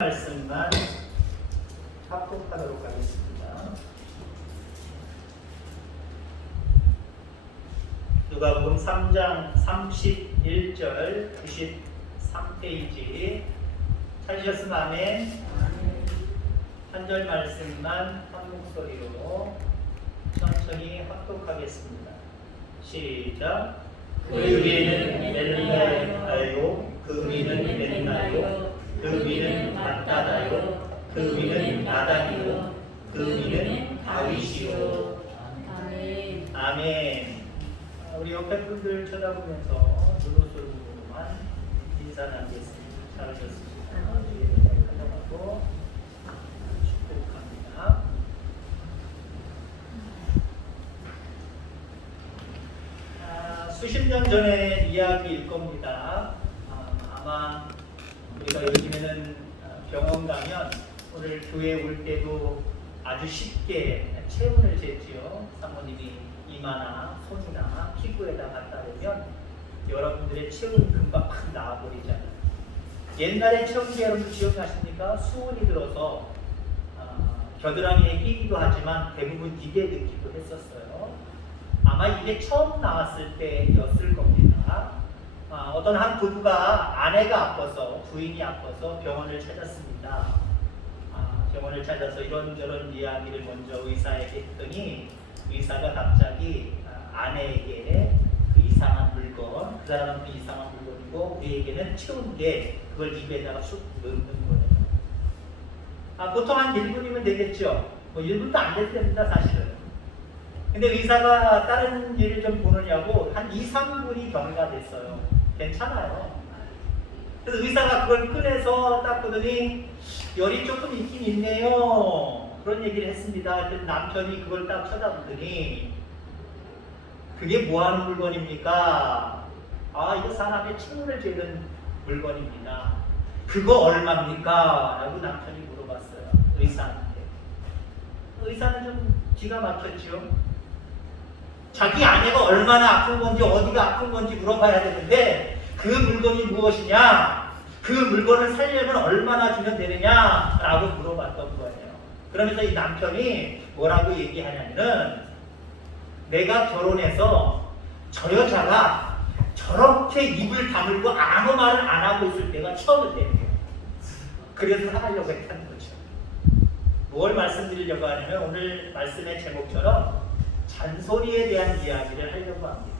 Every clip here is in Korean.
말씀만 합독하도록 하겠습니다. 누가복음 3장 31절 93페이지 찾으셨으면 아멘. 한 절 말씀만 한 목소리로 천천히 합독하겠습니다. 시작. 그 위는 멜라요, 그 위는 멜라요, 그 위는 마따다요, 그 위는 나단이요, 그 위는 다윗이요. 아멘. 아멘. 우리 옆에 분들 쳐다보면서 눈웃음으로만 인사 나누겠습니다. 잘하셨습니다. 뒤에 가져가고 축복합니다. 수십 년 전의 이야기일 겁니다. 아마 우리가 요즘에는 병원 가면 오늘 교회 올 때도 아주 쉽게 체온을 쟀지요. 사모님이 이마나 손이나 피부에다 갖다 대면 여러분들의 체온이 금방 확 나와버리잖아요. 옛날에 체온계 여러분 기억나십니까? 수온이 들어서 겨드랑이에 끼기도 하지만 대부분 입에 넣기도 했었어요. 아마 이게 처음 나왔을 때였을 겁니다. 어떤 한 부부가 아내가 아파서, 부인이 아파서 병원을 찾았습니다. 병원을 찾아서 이런저런 이야기를 먼저 의사에게 했더니 의사가 갑자기 아내에게 그 이상한 물건, 그 사람은 그 이상한 물건이고 우리에게는 체온계, 그걸 입에다가 쑥 넣는 거예요. 보통 한 1분이면 되겠죠. 뭐 1분도 안 될 때입니다, 사실은. 근데 의사가 다른 일을 좀 보느냐고 한 2, 3분이 경과가 됐어요. 괜찮아요. 그래서 의사가 그걸 꺼내서 딱 보더니 열이 조금 있긴 있네요. 그런 얘기를 했습니다. 그래서 남편이 그걸 딱 쳐다보더니 그게 뭐 하는 물건입니까? 이거 사람의 체온을 재는 물건입니다. 그거 얼마입니까? 라고 남편이 물어봤어요. 의사한테. 의사는 좀 기가 막혔죠. 자기 아내가 얼마나 아픈 건지 어디가 아픈 건지 물어봐야 되는데 그 물건이 무엇이냐, 그 물건을 살려면 얼마나 주면 되느냐라고 물어봤던 거예요. 그러면서 이 남편이 뭐라고 얘기하냐면은 내가 결혼해서 저 여자가 저렇게 입을 다물고 아무 말을 안 하고 있을 때가 처음이에요. 그래서 하려고 했다는 거죠. 뭘 말씀드리려고 하냐면 오늘 말씀의 제목처럼 잔소리에 대한 이야기를 하려고 합니다.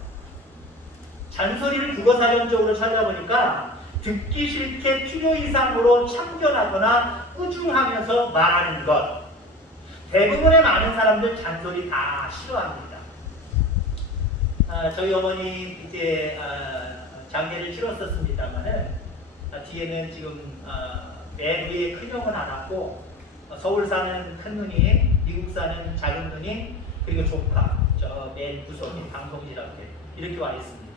잔소리를 국어사전적으로 찾아보니까 듣기 싫게 필요 이상으로 참견하거나 꾸중하면서 말하는 것. 대부분의 많은 사람들 잔소리 다 싫어합니다. 저희 어머니 이제 장례를 치렀었습니다만은 뒤에는 지금 맨 위에 큰형은 안 왔고 서울 사는 큰 누님, 미국 사는 작은 누님, 그리고 조카, 저 맨 구석에 방송지라게 이렇게 와 있습니다.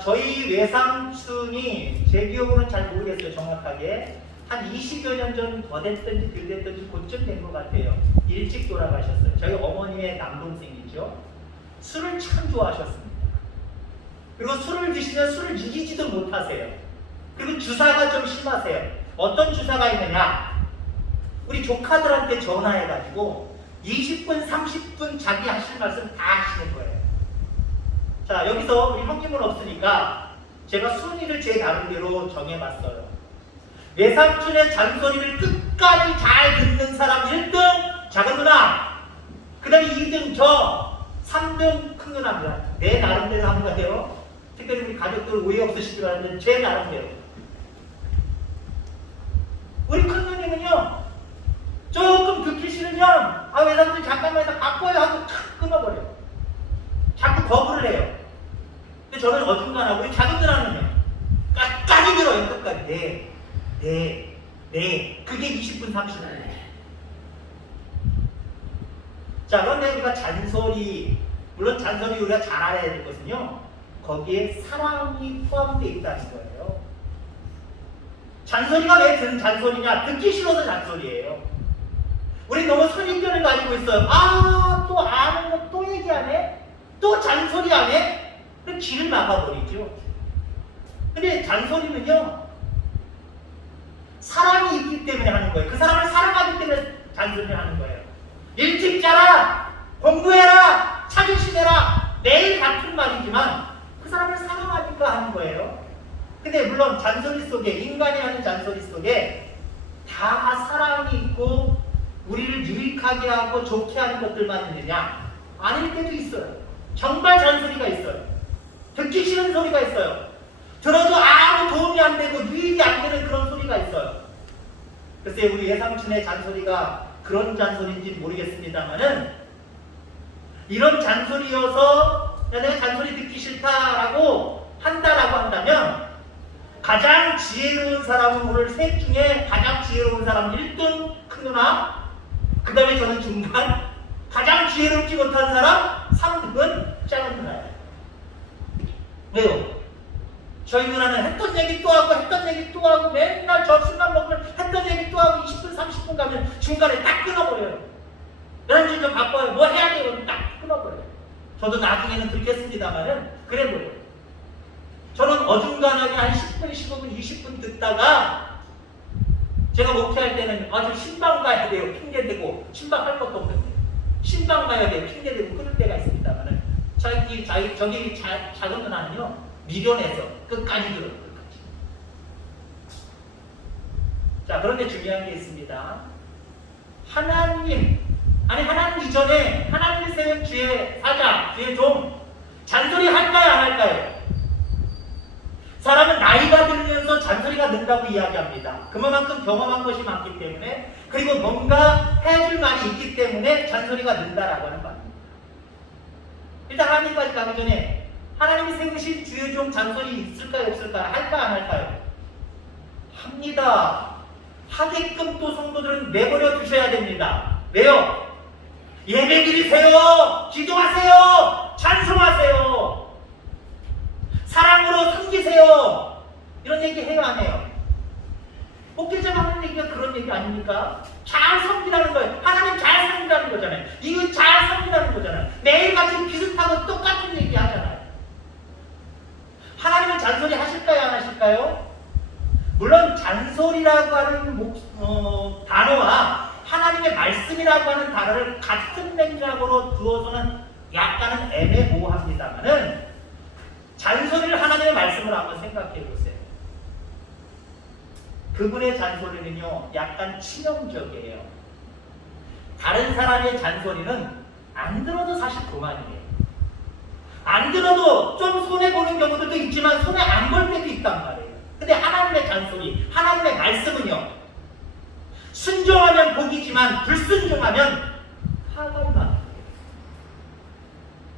저희 외삼촌이 제 기억으로는 잘 모르겠어요, 정확하게. 한 20여 년 전 더 됐든지 덜 됐든지 그쯤 된 것 같아요. 일찍 돌아가셨어요. 저희 어머니의 남동생이죠. 술을 참 좋아하셨습니다. 그리고 술을 드시면 술을 이기지도 못하세요. 그리고 주사가 좀 심하세요. 어떤 주사가 있느냐? 우리 조카들한테 전화해가지고 20분, 30분 자기 하실 말씀 다 하시는 거예요. 자, 여기서 우리 형님은 없으니까 제가 순위를 제 나름대로 정해봤어요. 외삼촌의 잔소리를 끝까지 잘 듣는 사람 1등 작은 누나, 그 다음에 2등 저, 3등 큰 누나입니다. 내 나름대로 하는 거예요. 특별히 우리 가족들 오해 없으시기 바랍니다. 제 나름대로. 우리 큰 누님은요, 조금 듣기 싫으면 외삼촌 잠깐만 있다 바꿔요 하고 탁 끊어버려요. 자꾸 거부를 해요. 근데 저는 어중간하고 우리 작은 누나는요, 끝까지 들어요. 끝까지. 네. 그게 20분 30분. 자, 그런데 우리가 잔소리, 물론 잔소리 우리가 잘 알아야 될 것은요, 거기에 사랑이 포함되어 있다는 거예요. 잔소리가 왜 드는 잔소리냐? 듣기 싫어서 잔소리예요. 우리 너무 선입견을 가지고 있어요. 또 아는 거 또 얘기하네? 또 잔소리 안 해? 그럼 길을 막아버리죠. 근데 잔소리는요, 사랑이 있기 때문에 하는 거예요. 그 사람을 사랑하기 때문에 잔소리를 하는 거예요. 일찍 자라, 공부해라, 차조시 내라, 매일 같은 말이지만 그 사람을 사랑하니까 하는 거예요. 근데 물론 잔소리 속에, 인간이 하는 잔소리 속에 다 사랑이 있고 우리를 유익하게 하고 좋게 하는 것들만 있느냐? 아닐 때도 있어요. 정말 잔소리가 있어요. 듣기 싫은 소리가 있어요. 들어도 아무 도움이 안 되고 유익이 안 되는 그런 소리가 있어요. 글쎄 우리 예상춘의 잔소리가 그런 잔소리인지 모르겠습니다만은 이런 잔소리여서 내가 잔소리 듣기 싫다라고 한다라고 한다면 가장 지혜로운 사람은 오늘 셋 중에 가장 지혜로운 사람은 1등 큰 누나, 그 다음에 저는 중간, 가장 지혜롭지 못한 사람 3등은 작은 누나예요. 왜요? 저희 누나는 했던 얘기 또 하고 했던 얘기 또 하고 맨날 저 술만 먹으면 했던 얘기 또 하고 20분 30분 가면 중간에 딱 끊어버려요. 11시 좀 바빠요. 뭐 해야 돼요? 딱 끊어버려요. 저도 나중에는 그렇겠습니다만은 그래버려요. 저는 어중간하게 한 10분, 15분, 20분 듣다가 제가 목회할 때는 아주 신방 가야 돼요. 핑계대고 신방 할 것도 없는데 신방 가야 돼요. 핑계대고 끊을 때가 있습니다만은 저기 작은 누나는요 미련해서 끝까지 들어요. 끝까지. 자, 그런데 중요한 게 있습니다. 하나님 이전에 하나님 세운 주의 사자, 주의 종 잔소리 할까요, 안 할까요? 사람은 나이가 들면서 잔소리가 는다고 이야기합니다. 그만큼 경험한 것이 많기 때문에 그리고 뭔가 해줄 말이 있기 때문에 잔소리가 는다라고 하는 말입니다. 일단 하나님까지 가기 전에 하나님이 세우신 주의 종 잔소리 있을까요, 없을까요? 할까, 안 할까요? 합니다. 하게끔 또 성도들은 내버려 두셔야 됩니다. 왜요? 예배 드리세요. 기도하세요. 찬송하세요. 사랑으로 섬기세요. 이런 얘기 해요, 안 해요? 목회자가 하는 얘기가 그런 얘기 아닙니까? 잘 섬기라는 거예요. 하나님 잘 섬기라는 거잖아요. 이거 잘 섬기라는 거잖아요. 매일같이 비슷하고 똑같은 얘기 하잖아요. 하나님은 잔소리 하실까요, 안 하실까요? 물론 잔소리라고 하는 단어와 하나님의 말씀이라고 하는 단어를 같은 맥락으로 두어서는 약간은 애매모호합니다만은 잔소리를 하나님의 말씀으로 한번 생각해 보세요. 그분의 잔소리는요 약간 치명적이에요. 다른 사람의 잔소리는 안 들어도 사실 그만이에요. 안 들어도 좀 손해보는 경우들도 있지만 손해 안 볼 때도 있단 말이에요. 근데 하나님의 잔소리, 하나님의 말씀은요 순종하면 복이지만 불순종하면 화가 나는 거예요.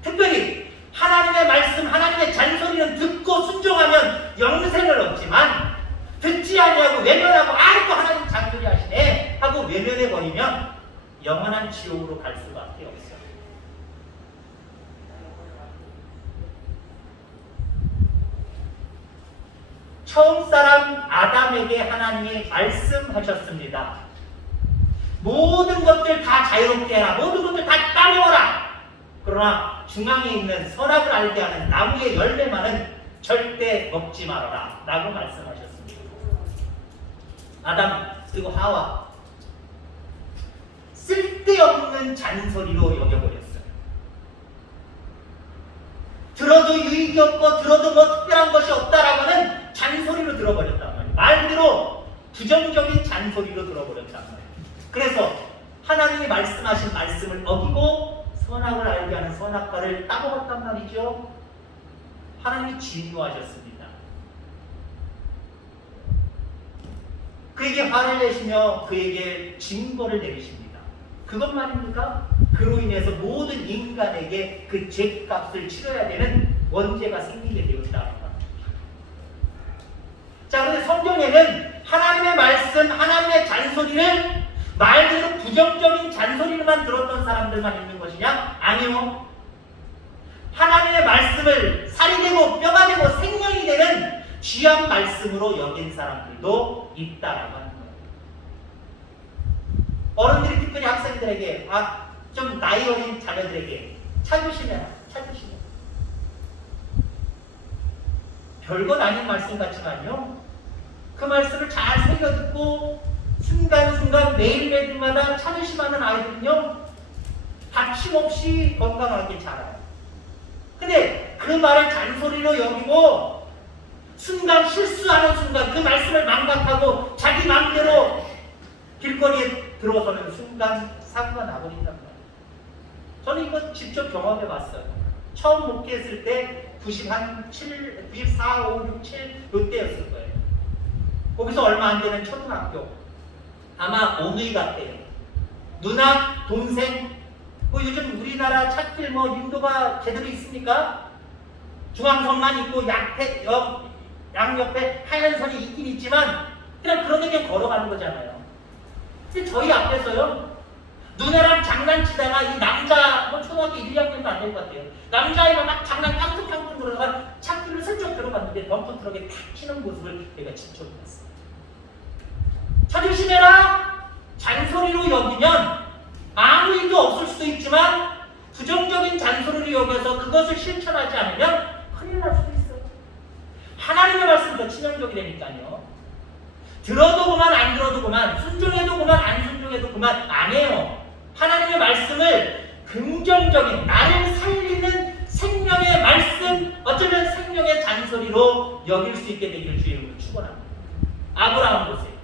특별히 하나님의 말씀, 하나님의 잔소리는 듣고 순종하면 영생을 얻지만 듣지 아니하고 외면하고 아직도 하나님 잔소리 하시네 하고 외면해버리면 영원한 지옥으로 갈 수밖에 없어요. 처음 사람 아담에게 하나님이 말씀하셨습니다. 모든 것들 다 자유롭게 해라. 모든 것들 다 따먹어라. 그러나 중앙에 있는 선악을 알게 하는 나무의 열매만은 절대 먹지 말아라 라고 말씀하셨습니다. 아담 그리고 하와 쓸데없는 잔소리로 여겨버렸어요. 들어도 유익이 없고 들어도 뭐 특별한 것이 없다라고 하는 잔소리로 들어버렸단 말이에요. 말 그대로 부정적인 잔소리로 들어버렸단 말이에요. 그래서 하나님이 말씀하신 말씀을 어기고 선악을 알게 하는 선악과를 따먹었단 말이죠. 하나님이 진노하셨습니다. 그에게 화를 내시며 그에게 징벌을 내리십니다. 그것만입니까? 그로 인해서 모든 인간에게 그 죄값을 치러야 되는 원죄가 생기게 되었다는 겁니다. 자, 그런데 성경에는 하나님의 말씀, 하나님의 잔소리를 말 그대로 부정적인 잔소리만 들었던 사람들만 있는 것이냐? 아니요. 하나님의 말씀을 살이 되고 뼈가 되고 생명이 되는 귀한 말씀으로 여긴 사람들도 있다라고 하는 거예요. 어른들이 특별히 학생들에게, 좀 나이 어린 자녀들에게 찾으시면 별것 아닌 말씀 같지만요. 그 말씀을 잘 새겨듣고 순간순간 매일매일마다 찾으시는 아이들은요, 다침없이 건강하게 자라요. 근데 그 말을 잔소리로 여기고 순간 실수하는 순간 그 말씀을 망각하고 자기 마음대로 길거리에 들어서는 순간 사고가 나버린단 말이에요. 저는 이거 직접 경험해 봤어요. 처음 목회했을 때 94, 5, 6, 7 요때였을 거예요. 거기서 얼마 안 되는 초등학교, 아마 오누이 같대요. 누나, 동생, 뭐 요즘 우리나라 찻길 뭐 인도가 제대로 있습니까? 중앙선만 있고 양옆에 하얀 선이 있긴 있지만 그냥 그런 데 걸어가는 거잖아요. 근데 저희 앞에서요, 누나랑 장난치다가 이 남자, 뭐 초등학교 1, 2학년도 안 될 것 같아요. 남자애가 막 장난 깡통깡통 들어가다가 찻길로 슬쩍 들어갔는데 덤프트럭에 탁 치는 모습을 내가 직접 봤어요. 찾으시면라 잔소리로 여기면 아무 일도 없을 수도 있지만 부정적인 잔소리를 여겨서 그것을 실천하지 않으면 큰일 날 수도 있어요. 하나님의 말씀이 더 치명적이라니까요. 들어도 그만 안 들어도 그만, 순종해도 그만 안 순종해도 그만 안 해요. 하나님의 말씀을 긍정적인 나를 살리는 생명의 말씀, 어쩌면 생명의 잔소리로 여길 수 있게 되기를 주의 이름으로 축원합니다. 아브라함 보세요.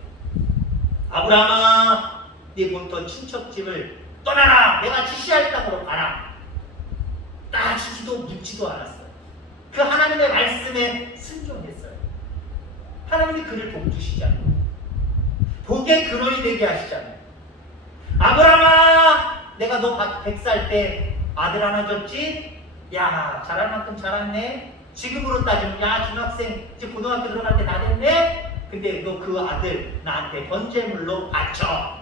아브라함아, 네 본토 친척집을 떠나라. 내가 지시할 땅으로 가라. 따지지도 묻지도 않았어요. 그 하나님의 말씀에 순종했어요. 하나님이 그를 복주시잖아요. 복의 근원이 되게 하시잖아요. 아브라함아, 내가 너 100살 때 아들 하나 줬지? 야, 잘할 만큼 자랐네. 지금으로 따지면 야, 중학생 이제 고등학교 들어갈 때 다 됐네. 근데 너 그 아들 나한테 번제물로 바쳐.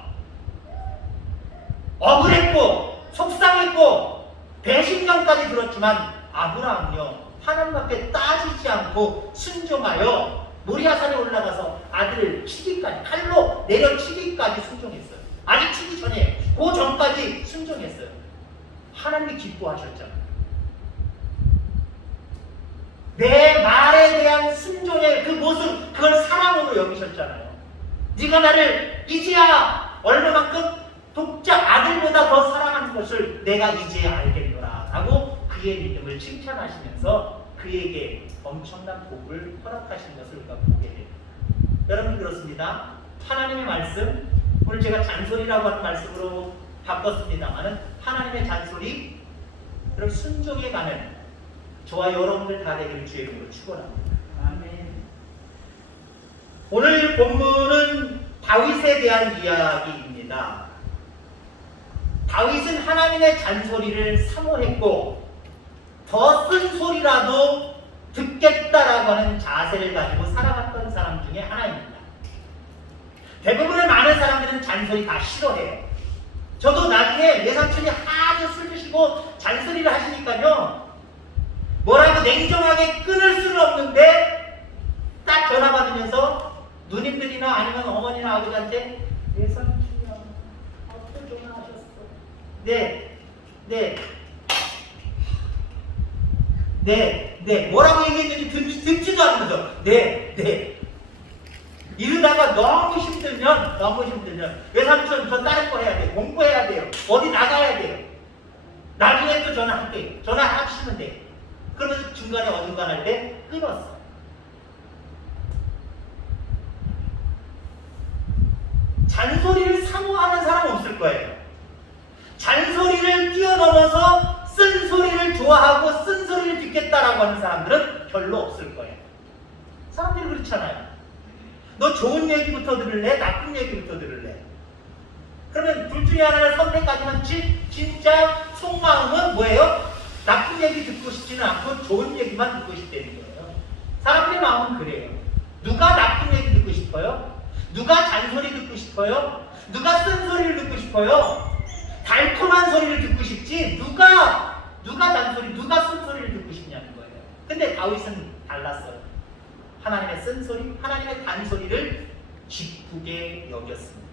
억울했고 속상했고 배신감까지 들었지만 아브라함은요, 하나님 앞에 따지지 않고 순종하여 모리아산에 올라가서 아들을 치기까지, 칼로 내려치기까지 순종했어요. 아직 치기 전에, 그 전까지 순종했어요. 하나님이 기뻐하셨잖아요. 내 말에 대한 순종의 그 모습, 그걸 사랑으로 여기셨잖아요. 네가 나를 이제야 얼마만큼 독자 아들보다 더 사랑하는 것을 내가 이제야 알겠노라 라고 그의 믿음을 칭찬하시면서 그에게 엄청난 복을 허락하신 것을 우리가 보게 됩니다. 여러분, 그렇습니다. 하나님의 말씀, 오늘 제가 잔소리라고 하는 말씀으로 바꿨습니다만은 하나님의 잔소리, 그럼 순종에 가는 저와 여러분들 다 되기를 주의 이름으로 축원합니다. 아멘. 오늘 본문은 다윗에 대한 이야기입니다. 다윗은 하나님의 잔소리를 사모했고 더 쓴 소리라도 듣겠다라고 하는 자세를 가지고 살아갔던 사람 중에 하나입니다. 대부분의 많은 사람들은 잔소리 다 싫어해요. 저도 나중에 내 삼촌이 아주 술 드시고 잔소리를 하시니까요, 뭐라고 냉정하게 끊을 수는 없는데 딱 전화 받으면서 누님들이나 아니면 어머니나 아버지한테 내 삼촌이야, 어떻게 전화하셨어? 네, 뭐라고 얘기했는지 듣지도 않으면서 네. 이러다가 너무 힘들면 외삼촌 저 다른 거 해야 돼, 공부해야 돼요, 어디 나가야 돼요, 나중에 또 전화할게요, 전화하시면 돼요. 그러면서 중간에 어중간할 때 끊었어. 잔소리를 사모하는 사람은 없을 거예요. 잔소리를 뛰어넘어서 쓴 소리를 좋아하고 쓴 소리를 듣겠다라고 하는 사람들은 별로 없을 거예요. 사람들이 그렇잖아요. 너 좋은 얘기부터 들을래? 나쁜 얘기부터 들을래? 그러면 둘 중에 하나를 선택하지만 진짜 속마음은 뭐예요? 나쁜 얘기 듣고 싶지는 않고 좋은 얘기만 듣고 싶다는 거예요. 사람들의 마음은 그래요. 누가 나쁜 얘기 듣고 싶어요? 누가 잔소리 듣고 싶어요? 누가 쓴 소리를 듣고 싶어요? 달콤한 소리를 듣고 싶지 누가 잔소리, 누가 쓴 소리를 듣고 싶냐는 거예요. 근데 다윗은 달랐어요. 하나님의 쓴 소리, 하나님의 단소리를 기쁘게 여겼습니다.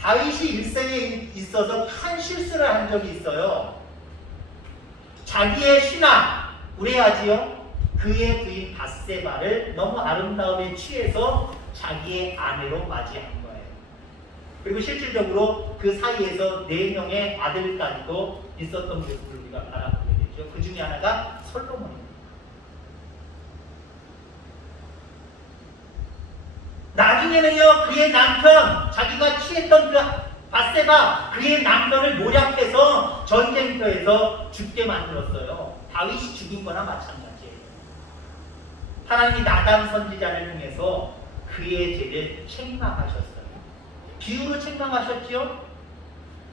다윗이 일생에 있어서 큰 실수를 한 적이 있어요. 자기의 신하 우레아지요, 그의 부인 밧세바를 너무 아름다움에 취해서 자기의 아내로 맞이한 거예요. 그리고 실질적으로 그 사이에서 4명의 아들까지도 있었던 모습을 우리가 알아보게 되죠. 그 중에 하나가 솔로몬입니다. 나중에는요, 그의 남편, 자기가 취했던 그 밧세바, 그의 남편을 모략해서 전쟁터에서 죽게 만들었어요. 다윗이 죽인 거나 마찬가지예요. 하나님이 나단 선지자를 통해서 그의 죄를 책망하셨어요. 비유로 책망하셨지요?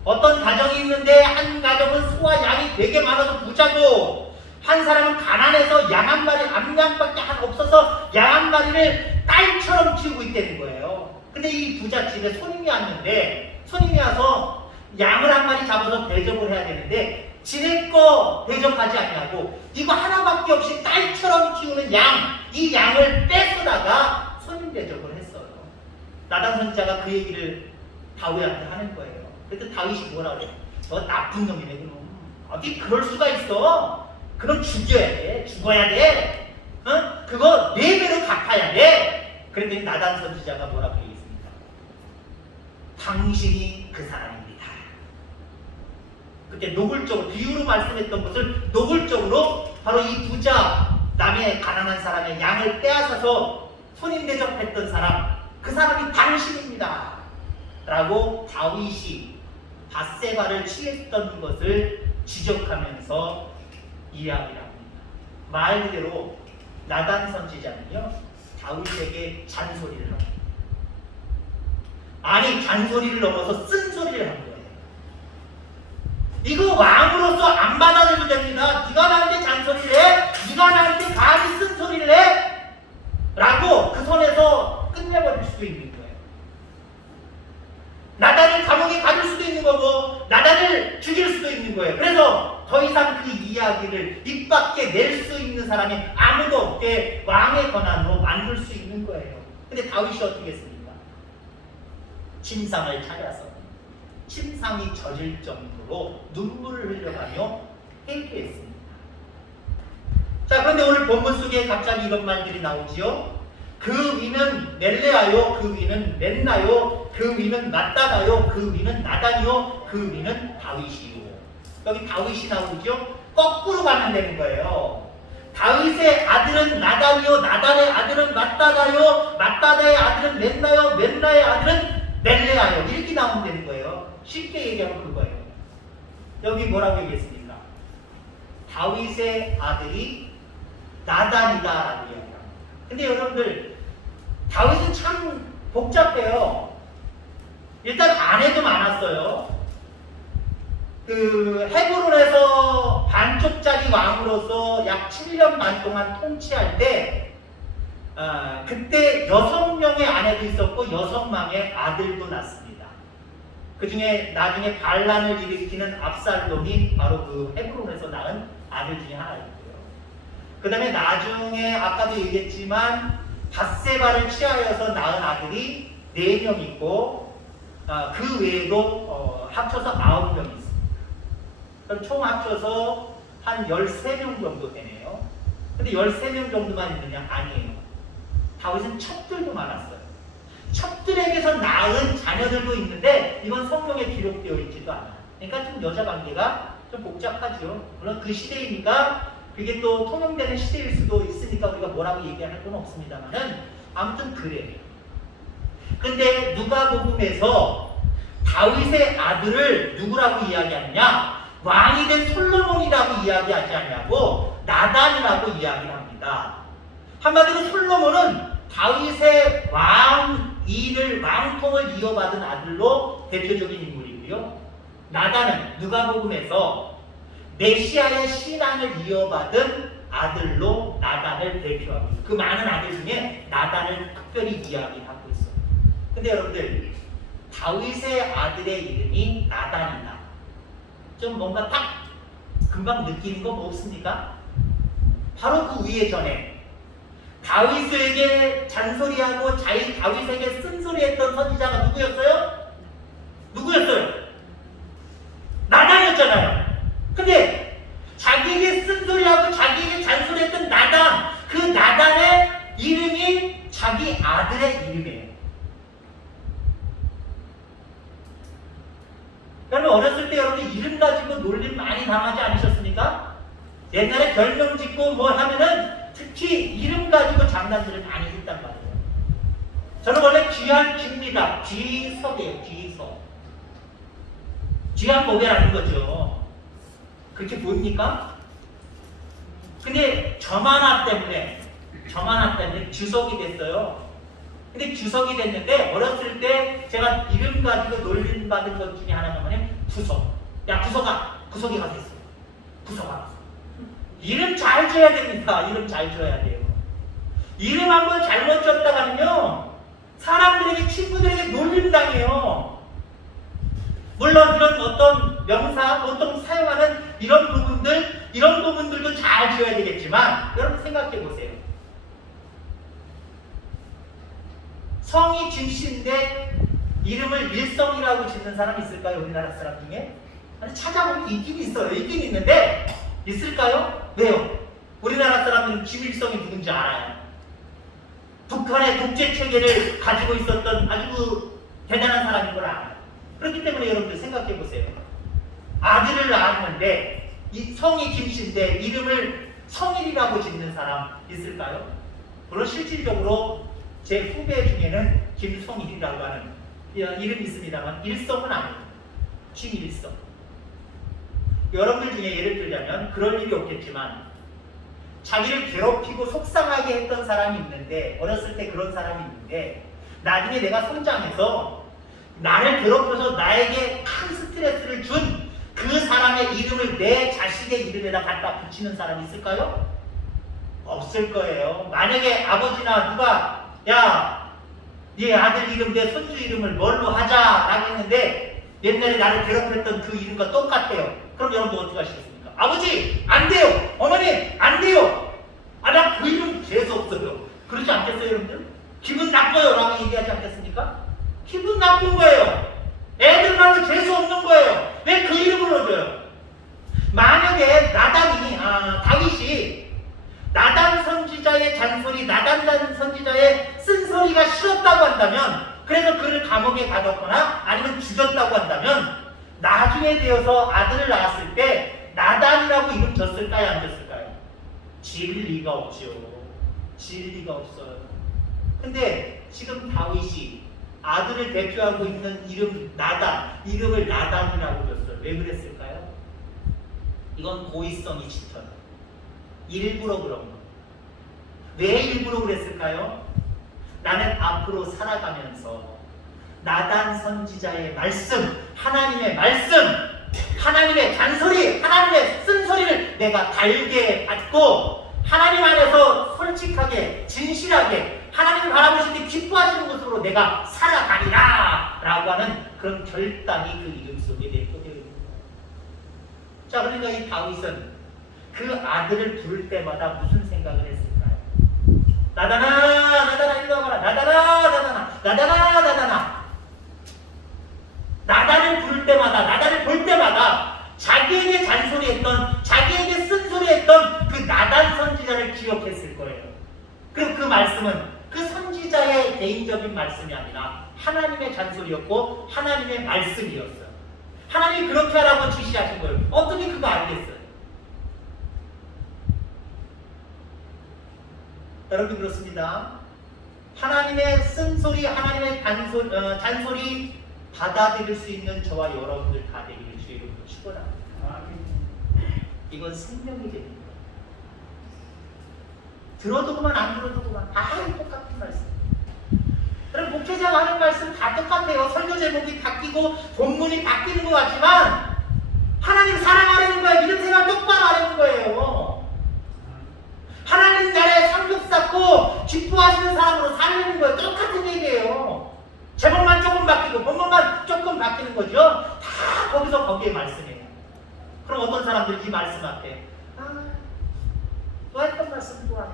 어떤 가정이 있는데 한 가정은 소와 양이 되게 많아서 부자고, 한 사람은 가난해서 양 한 마리, 암양밖에 없어서 양 한 마리를 딸처럼 키우고 있다는 거예요. 근데 이 부자 집에 손님이 왔는데, 손님이 와서 양을 한 마리 잡아서 대접을 해야 되는데 지네 거 대접하지 않냐고, 이거 하나밖에 없이 딸처럼 키우는 양, 이 양을 뺏어다가 손님 대접을 했어요. 나단 선지자가 그 얘기를 다윗한테 하는 거예요. 그때 다윗이 뭐라 그래? 너 나쁜 놈이네 그럼. 어디 그럴 수가 있어? 그럼 죽여야 돼. 죽어야 돼. 어? 그거 4배로 갚아야 돼. 그런데 나단 선지자가 뭐라고 얘기했습니까? 당신이 그 사람입니다. 그때 노골적으로, 비유로 말씀했던 것을 노골적으로 바로 이 부자, 남의 가난한 사람의 양을 빼앗아서 손님 대접했던 사람, 그 사람이 당신입니다 라고 다윗이 밧세바를 취했던 것을 지적하면서 이야기를 합니다. 말 그대로 나단 선지자는요, 다윗에게 잔소리를 합니다. 아니, 잔소리를 넘어서 쓴소리를 한 거예요. 이거 왕으로서 안 받아들여도 됩니다. 네가 나한테 잔소리를 해? 네가 나한테 감히 쓴소리를 해? 라고 그 선에서 끝내버릴 수도 있는 거예요. 나단을 감옥에 가둘 수도 있는 거고, 나단을 죽일 수도 있는 거예요. 그래서 더 이상 그 이야기를 입 밖에 낼 수 있는 사람이 아무도 없게 왕의 권한으로 만들 수 있는 거예요. 근데 다윗이 어떻게 했습니까? 침상을 차려서 침상이 젖을 정도로 눈물을 흘려가며 회개했습니다. 자, 그런데 오늘 본문 속에 갑자기 이런 말들이 나오지요. 그 위는 멜레아요, 그 위는 멘나요, 그 위는 낫다다요, 그 위는 나단이요, 그 위는 다윗이요. 여기 다윗이 나오죠. 거꾸로 가면 되는 거예요. 다윗의 아들은 나단이요, 나단의 아들은 낫다다요, 낫다다의 아들은 멘나요, 멘나의 아들은 멜레아요. 이렇게 나오면 되는 거예요. 쉽게 얘기하면 그거예요. 여기 뭐라고 얘기했습니까? 다윗의 아들이 나단이다라고 얘기합니다. 근데 여러분들, 다윗은 참 복잡해요. 일단 아내도 많았어요. 그 헤브론에서 반쪽짜리 왕으로서 약 7년 반 동안 통치할 때 그때 6명의 아내도 있었고 6명의 아들도 낳습니다. 그 중에 나중에 반란을 일으키는 압살롬이 바로 그 헤브론에서 낳은 아들 중에 하나였고요. 그 다음에 나중에 아까도 얘기했지만 밧세바를 취하여서 낳은 아들이 4명 있고 그 외에도 합쳐서 9명 있습니다. 그럼 총 합쳐서 한 13명 정도 되네요. 근데 13명 정도만 있느냐? 아니에요. 다윗은 첩들도 많았어요. 첩들에게서 낳은 자녀들도 있는데 이건 성경에 기록되어 있지도 않아요. 그러니까 좀 여자 관계가 좀 복잡하죠. 물론 그 시대이니까 그게 또 통용되는 시대일 수도 있으니까 우리가 뭐라고 얘기할 건 없습니다만은 아무튼 그래요. 근데 누가복음에서 다윗의 아들을 누구라고 이야기하느냐? 왕이 된 솔로몬이라고 이야기하지 않냐고 나단이라고 이야기를 합니다. 한마디로 솔로몬은 다윗의 왕통을 이어받은 아들로 대표적인 인물이고요. 나단은 누가복음에서 메시아의 신앙을 이어받은 아들로 나단을 대표하고 있어요. 그 많은 아들 중에 나단을 특별히 이야기하고 있어요. 근데 여러분들, 다윗의 아들의 이름이 나단이다. 좀 뭔가 딱 금방 느끼는 거 뭐 없습니까? 바로 그 위에 전에 다윗에게 잔소리하고 다윗에게 쓴소리했던 선지자가 누구였어요? 누구였어요? 나단이었잖아요. 근데 자기에게 쓴소리하고 자기에게 잔소리했던 나단, 여러분 어렸을 때 여러분 이름 가지고 놀림 많이 당하지 않으셨습니까? 옛날에 별명 짓고 뭐 하면은 특히 이름 가지고 장난들을 많이 했단 말이에요. 저는 원래 귀한 귀입니다. 귀석이에요. 귀석. 귀한 고개라는 거죠. 그렇게 보입니까? 근데 점 하나 때문에 주석이 됐어요. 근데 주석이 됐는데 어렸을 때 제가 이름 가지고 놀림 받은 것 중에 하나가 뭐냐면 구석. 야 구석아, 구석이 가서 있어. 구석아. 이름 잘 줘야 됩니다. 이름 잘 줘야 돼요. 이름 한번 잘못 줬다가는요 사람들에게, 친구들에게 놀림당해요. 물론 이런 어떤 명사, 보통 사용하는 이런 부분들도 잘 지어야 되겠지만, 여러분 생각해 보세요. 성이 김씨인데 이름을 일성이라고 짓는 사람 있을까요? 우리나라 사람 중에? 아니, 찾아보면 있긴 있어요. 있긴 있는데, 있을까요? 왜요? 우리나라 사람은 김일성이 누군지 알아요. 북한의 독재 체계를 가지고 있었던 아주 대단한 사람인 걸 알아요. 그렇기 때문에 여러분들 생각해 보세요. 아들을 낳았는데 이 성이 김씨인데 이름을 성일이라고 짓는 사람 있을까요? 물론 실질적으로 제 후배 중에는 김성일이라고 하는 이름이 있습니다만 일성은 아니에요. 김일성. 여러분들 중에 예를 들자면 그럴 일이 없겠지만 자기를 괴롭히고 속상하게 했던 사람이 있는데, 어렸을 때 그런 사람이 있는데 나중에 내가 성장해서 나를 괴롭혀서 나에게 큰 스트레스를 준 그 사람의 이름을 내 자식의 이름에다 갖다 붙이는 사람이 있을까요? 없을 거예요. 만약에 아버지나 누가 야, 네 아들 이름, 내 손주 이름을 뭘로 하자라고 했는데 옛날에 나를 괴롭혔던 그 이름과 똑같대요. 그럼 여러분 어떻게 하시겠습니까? 아버지 안 돼요. 어머니 안 돼요. 아, 나 그 이름 재수 없어요. 그러지 않겠어요 여러분들? 기분 나빠요 라고 얘기하지 않겠습니까? 기분 나쁜 거예요. 애들 말로 재수 없는 거예요. 왜 그 이름을 넣어줘요? 만약에 다윗이 나단 선지자의 잔소리, 나단 선지자의 쓴소리가 싫었다고 한다면, 그래서 그를 감옥에 가뒀거나 아니면 죽였다고 한다면, 나중에 되어서 아들을 낳았을 때 나단이라고 이름 줬을까요? 안 줬을까요? 질 리가 없죠. 질 리가 없어요. 근데 지금 다윗이 아들을 대표하고 있는 이름을 나단이라고 줬어요. 왜 그랬을까요? 이건 고의성이 짙어요. 일부러 그런 거. 왜 일부러 그랬을까요? 나는 앞으로 살아가면서 나단 선지자의 말씀, 하나님의 말씀, 하나님의 잔소리, 하나님의 쓴소리를 내가 달게 받고 하나님 안에서 솔직하게, 진실하게 하나님을 바라보실 때 기뻐하시는 것으로 내가 살아가리라 라고 하는 그런 결단이 그 이름 속에 내포되어 있는 거예요. 자, 그러니까 이 다윗은 그 아들을 부를 때마다 무슨 생각을 했을까요? 나다나, 나다나, 이리 와봐라. 나다나, 나다나, 나다나, 나다나. 나다를 부를 때마다, 나다를 볼 때마다 자기에게 잔소리했던, 자기에게 쓴소리했던 그 나단 선지자를 기억했을 거예요. 그리고 그 말씀은 그 선지자의 개인적인 말씀이 아니라 하나님의 잔소리였고 하나님의 말씀이었어요. 하나님이 그렇게 하라고 지시하신 거예요. 어떻게 그거 알겠어요? 여러분 그렇습니다. 하나님의 쓴소리, 하나님의 잔소리 받아들일 수 있는 저와 여러분들 다 되기를 주의 이름으로 축원합니다. 이건 생명이 됩니다. 들어도 그만 안 들어도 그만 다 똑같은 말씀. 여러분 목회자가 하는 말씀 다 똑같아요. 설교 제목이 바뀌고 본문이 바뀌는 것 같지만 하나님 사랑하라는 거예요. 믿음 생활 똑바로 하라는 거예요. 하나님 나라에 상급 쌓고 기뻐하시는 사람으로 살리는 거예요. 똑같은 얘기예요. 제목만 조금 바뀌고 본문만 조금 바뀌는 거죠. 다 거기에 말씀이에요. 그럼 어떤 사람들이 이 말씀 앞에 또 했던 말씀 또 하네.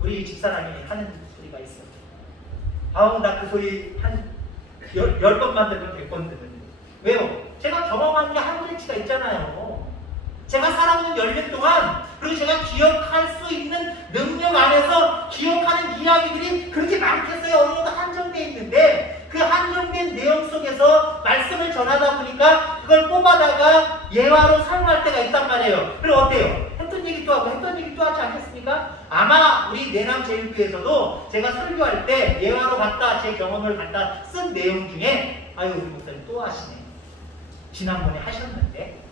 우리 집사람이 하는 소리가 있어. 나 그 소리 한 10번만 들으면 100번 듣는데. 왜요? 제가 경험한 게 한계치가 있잖아요. 제가 살아오는 연륜 동안, 그리고 제가 기억할 수 있는 능력 안에서 기억하는 이야기들이 그렇게 많겠어요. 어느 정도 한정되어 있는데 그 한정된 내용 속에서 말씀을 전하다 보니까 않습니까? 그걸 뽑아다가 예화로 사용할 때가 있단 말이에요. 그럼 어때요? 했던 얘기 또 하고 했던 얘기 또 하지 않겠습니까? 아마 우리 내남제일교회에서도 제가 설교할 때 예화로 갖다 제 경험을 갖다 쓴 내용 중에 아유 우리 목사님 또 하시네. 지난번에 하셨는데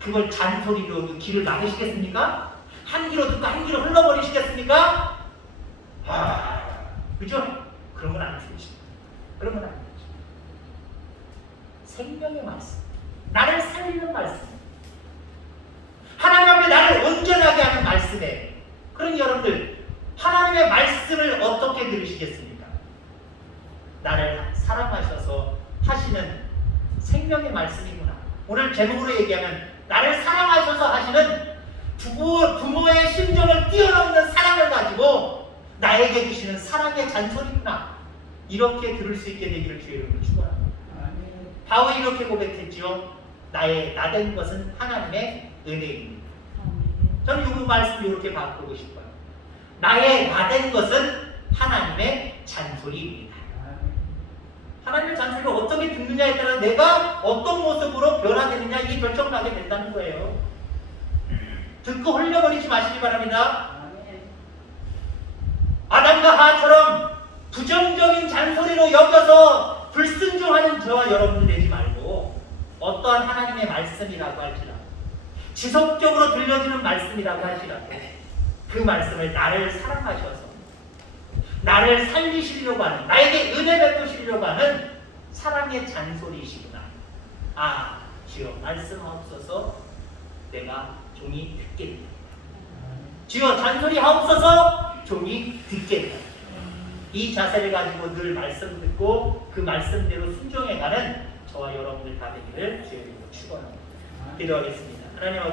그걸 잔소리로 귀를 막으시겠습니까? 한 귀로 듣고 한 귀로 흘러버리시겠습니까? 그죠? 그런 건 안 되죠. 그런 건 안 되죠. 생명의 말씀, 나를 살리는 말씀, 하나님 앞에 나를 온전하게 하는 말씀에, 그러니 여러분들 하나님의 말씀을 어떻게 들으시겠습니까? 나를 사랑하셔서 하시는 생명의 말씀이구나. 오늘 제목으로 얘기하면 나를 사랑하셔서 하시는 부모의 심정을 뛰어넘는 사랑을 가지고 나에게 주시는 사랑의 잔소리구나. 이렇게 들을 수 있게 되기를 주의 이름으로 축원합니다. 바울이 이렇게 고백했지요. 나된 것은 하나님의 은혜입니다. 저는 이 말씀을 이렇게 바꾸고 싶어요. 나된 것은 하나님의 잔소리입니다. 하나님의 잔소리를 어떻게 듣느냐에 따라 내가 어떤 모습으로 변화되느냐 이게 결정나게 된다는 거예요. 듣고 흘려버리지 마시기 바랍니다. 아담과 하와처럼 부정적인 잔소리로 여겨서 불순종하는 저와 여러분들 되지 말고 어떠한 하나님의 말씀이라고 할지라도 지속적으로 들려주는 말씀이라고 할지라도 그 말씀을 나를 사랑하셔서 나를 살리시려고 하는 나에게 은혜 베푸시려고 하는 사랑의 잔소리이시구나. 주여 말씀하옵소서 내가 종이 듣겠다. 주여 잔소리하옵소서 종이 듣겠다. 이 자세를 가지고 늘 말씀 듣고 그 말씀대로 순종해가는 저와 여러분들 다 되기를 주의 이름으로 축원합니다. 기도하겠습니다. 하나님 아버지